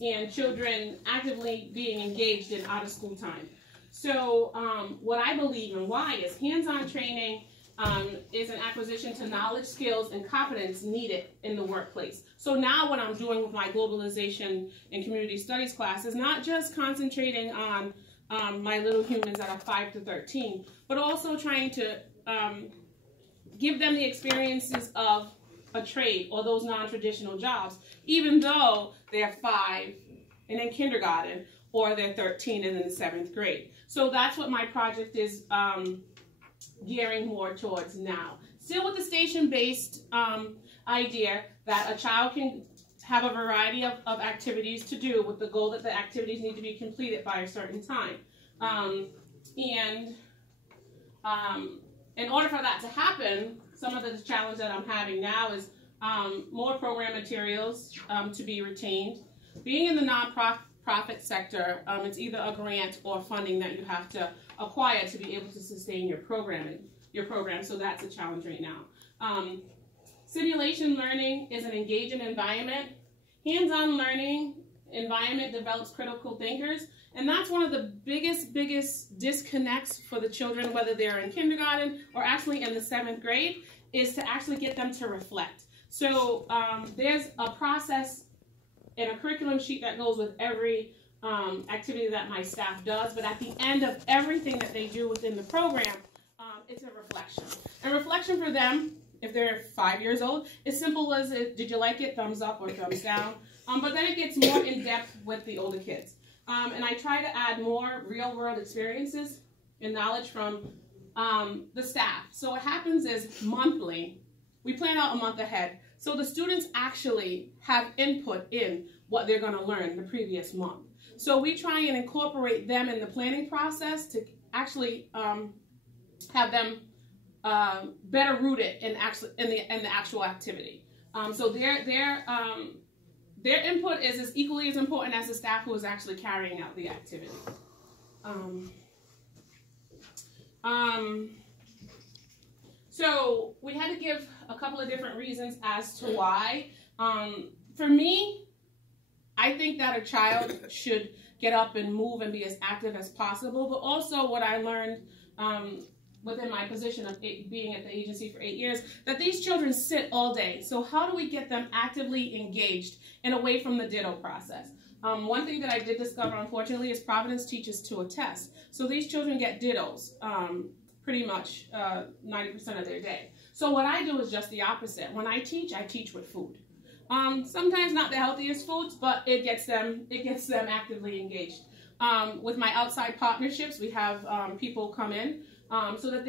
and children actively being engaged in out-of-school time. So what I believe and why is hands-on training is an acquisition to knowledge, skills, and competence needed in the workplace. So now what I'm doing with my globalization and community studies class is not just concentrating on my little humans that are 5 to 13, but also trying to give them the experiences of a trade or those non-traditional jobs, even though they're 5 and in kindergarten, or they're 13 and in the 7th grade. So that's what my project is gearing more towards now. Still with the station-based idea that a child can have a variety of activities to do with the goal that the activities need to be completed by a certain time. In order for that to happen, some of the challenge that I'm having now is more program materials to be retained. Being in the nonprofit sector, it's either a grant or funding that you have to acquire to be able to sustain your program. So that's a challenge right now. Simulation learning is an engaging environment. Hands-on learning environment develops critical thinkers, and that's one of the biggest disconnects for the children, whether they're in kindergarten or actually in the 7th grade, is to actually get them to reflect. So there's a process and a curriculum sheet that goes with every activity that my staff does, but at the end of everything that they do within the program, it's a reflection. And reflection for them, if they're 5 years old, is simple as, did you like it, thumbs up or thumbs down? But then it gets more in-depth with the older kids. And I try to add more real-world experiences and knowledge from the staff. So what happens is monthly, we plan out a month ahead, so the students actually have input in what they're going to learn the previous month. So we try and incorporate them in the planning process to actually have them better rooted in the actual activity. So their input is as equally as important as the staff who is actually carrying out the activity. So we had to give a couple of different reasons as to why. For me, I think that a child should get up and move and be as active as possible, but also what I learned within my position of being at the agency for 8 years, that these children sit all day. So how do we get them actively engaged and away from the ditto process? One thing that I did discover, unfortunately, is Providence teaches to a test. So these children get dittos pretty much 90% of their day. So what I do is just the opposite. When I teach with food. Sometimes not the healthiest foods, but it gets them actively engaged. With my outside partnerships, we have people come in so that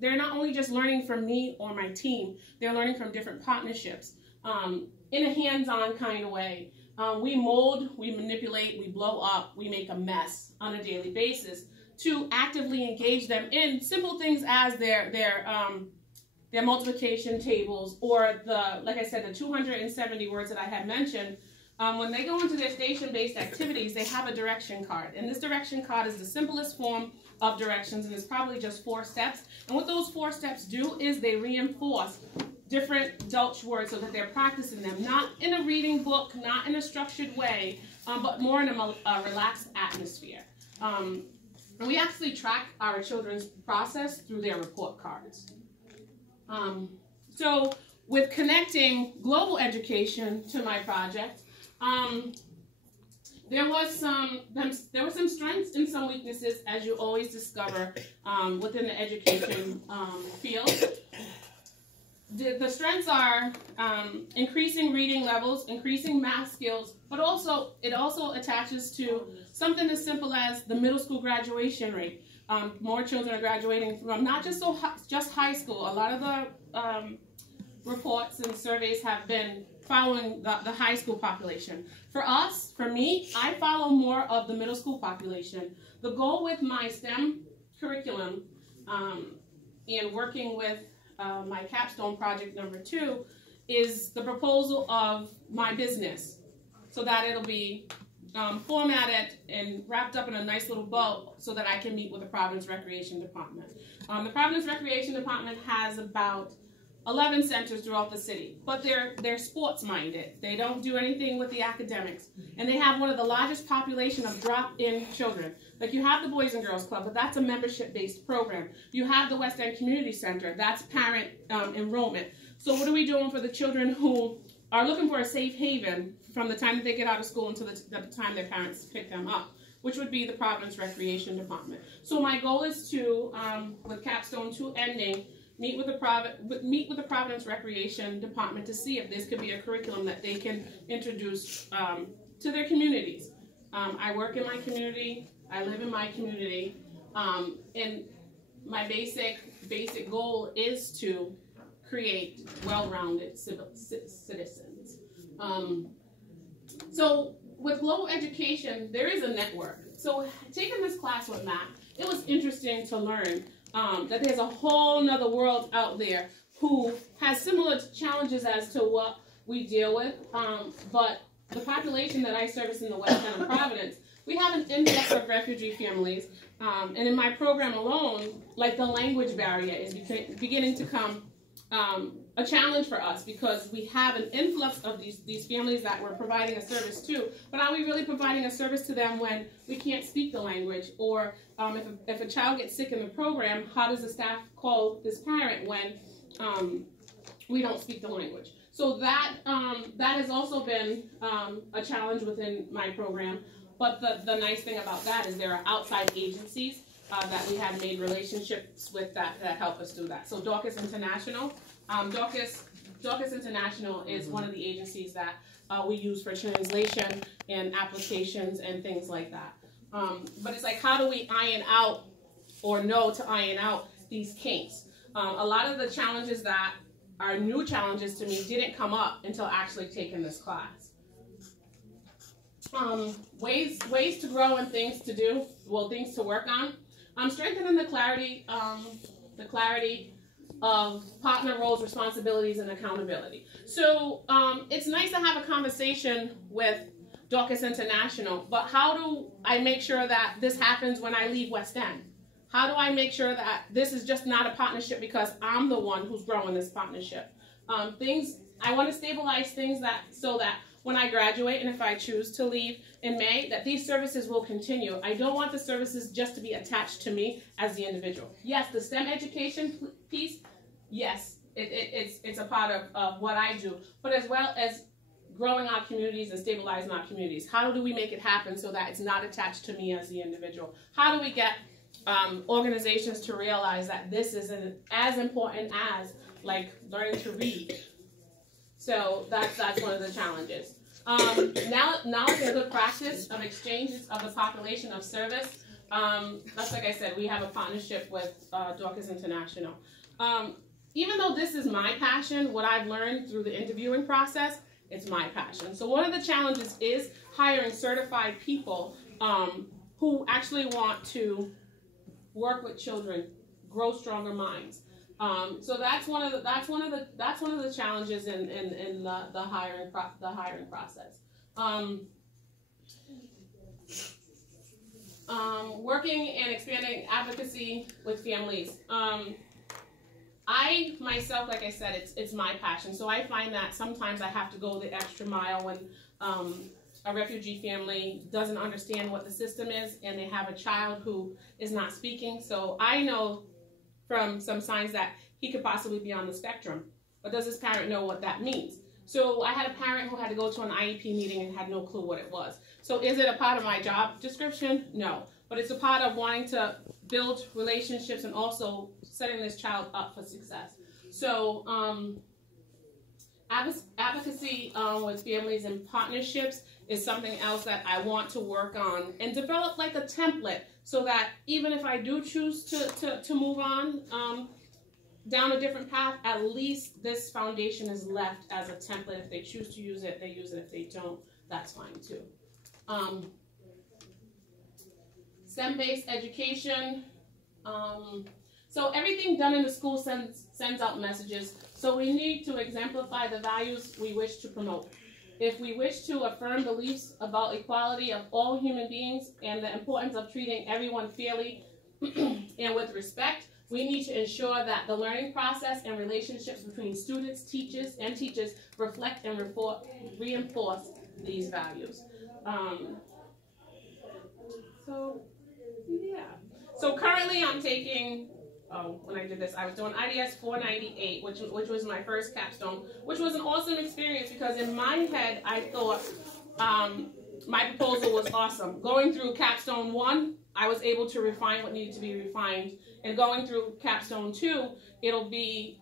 they're not only just learning from me or my team, they're learning from different partnerships in a hands-on kind of way. We mold, we manipulate, we blow up, we make a mess on a daily basis to actively engage them in simple things as their multiplication tables, or like I said, the 270 words that I had mentioned. When they go into their station-based activities, they have a direction card. And this direction card is the simplest form of directions, and it's probably just 4 steps. And what those 4 steps do is they reinforce different Dutch words so that they're practicing them, not in a reading book, not in a structured way, but more in a relaxed atmosphere. And we actually track our children's process through their report cards. So with connecting global education to my project, there were some strengths and some weaknesses, as you always discover within the education field. The strengths are increasing reading levels, increasing math skills, but also it also attaches to something as simple as the middle school graduation rate. More children are graduating from not just high school. A lot of the reports and surveys have been following the high school population. For me, I follow more of the middle school population. The goal with my STEM curriculum and working with my capstone project number 2 is the proposal of my business, so that it'll be formatted and wrapped up in a nice little bow so that I can meet with the Providence Recreation Department. The Providence Recreation Department has about 11 centers throughout the city, but they're sports minded. They don't do anything with the academics, and they have one of the largest population of drop-in children. Like, you have the Boys and Girls Club, but that's a membership-based program. You have the West End Community Center, that's parent enrollment. So what are we doing for the children who are looking for a safe haven from the time that they get out of school until the time their parents pick them up, which would be the Providence Recreation Department. So my goal is to, with Capstone 2 ending, meet with the Providence Recreation Department to see if this could be a curriculum that they can introduce to their communities. I work in my community, I live in my community, and my basic goal is to create well-rounded citizens. So with global education, there is a network. So taking this class with Matt, it was interesting to learn that there's a whole nother world out there who has similar challenges as to what we deal with, but the population that I service in the West End of Providence, we have an influx of refugee families, and in my program alone, like, the language barrier is beginning to come a challenge for us, because we have an influx of these families that we're providing a service to, but are we really providing a service to them when we can't speak the language? Or if a child gets sick in the program, how does the staff call this parent when we don't speak the language? So that has also been a challenge within my program. But the nice thing about that is there are outside agencies that we have made relationships with that help us do that. So Dorcas International, Dorcas International is one of the agencies that we use for translation and applications and things like that. But it's like, how do we iron out, or know to iron out, these kinks? A lot of the challenges that are new challenges to me didn't come up until actually taking this class. Ways to grow and things to do, things to work on. Strengthening the clarity of partner roles, responsibilities, and accountability. So it's nice to have a conversation with Dorcas International, but how do I make sure that this happens when I leave West End? How do I make sure that this is just not a partnership because I'm the one who's growing this partnership? I want to stabilize things so that when I graduate, and if I choose to leave in May, that these services will continue. I don't want the services just to be attached to me as the individual. Yes, the STEM education piece, yes, it's a part of what I do, but as well as growing our communities and stabilizing our communities. How do we make it happen so that it's not attached to me as the individual? How do we get organizations to realize that this is as important as, like, learning to read? So that's one of the challenges. Now it's a good practice of exchanges of the population of service. That's, like I said, we have a partnership with Dorcas International. Even though this is my passion, what I've learned through the interviewing process, it's my passion. So one of the challenges is hiring certified people who actually want to work with children, grow stronger minds. So that's one of the challenges in the hiring process. Working and expanding advocacy with families. I myself, like I said, it's my passion. So I find that sometimes I have to go the extra mile when a refugee family doesn't understand what the system is and they have a child who is not speaking. So I know from some signs that he could possibly be on the spectrum, but does his parent know what that means? So I had a parent who had to go to an IEP meeting and had no clue what it was. So is it a part of my job description? No, but it's a part of wanting to build relationships and also setting this child up for success. So advocacy with families and partnerships is something else that I want to work on and develop like a template so that even if I do choose to move on down a different path, at least this foundation is left as a template. If they choose to use it, they use it. If they don't, that's fine too. STEM-based education. So everything done in the school sends out messages. So we need to exemplify the values we wish to promote. If we wish to affirm beliefs about equality of all human beings and the importance of treating everyone fairly and with respect, We need to ensure that the learning process and relationships between students, teachers reflect and reinforce these values. So currently I'm taking, when I did this, I was doing IDS 498, which was my first capstone, which was an awesome experience because in my head I thought my proposal was awesome. Going through capstone 1, I was able to refine what needed to be refined. And going through capstone 2, it'll be,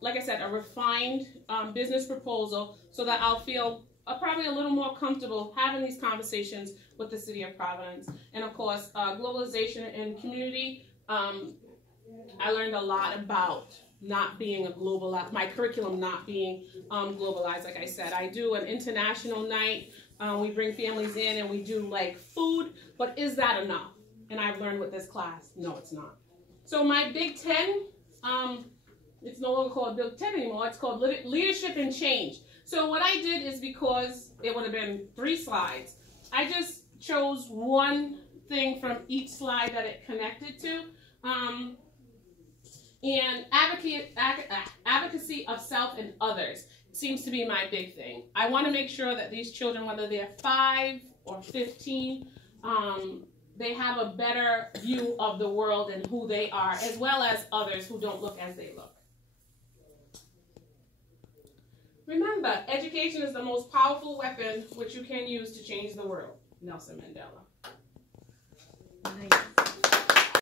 like I said, a refined business proposal so that I'll feel probably a little more comfortable having these conversations with the City of Providence. And of course, globalization and community, I learned a lot about not being a globalized, my curriculum not being globalized. Like I said, I do an international night. We bring families in and we do like food, but is that enough? And I've learned with this class, no, it's not. So my Big Ten, it's no longer called Big Ten anymore, it's called Leadership and Change. So what I did is, because it would have been 3 slides, I just chose one thing from each slide that it connected to. And advocacy of self and others seems to be my big thing. I want to make sure that these children, whether they're 5 or 15, they have a better view of the world and who they are, as well as others who don't look as they look. Remember, education is the most powerful weapon which you can use to change the world. Nelson Mandela. Nice.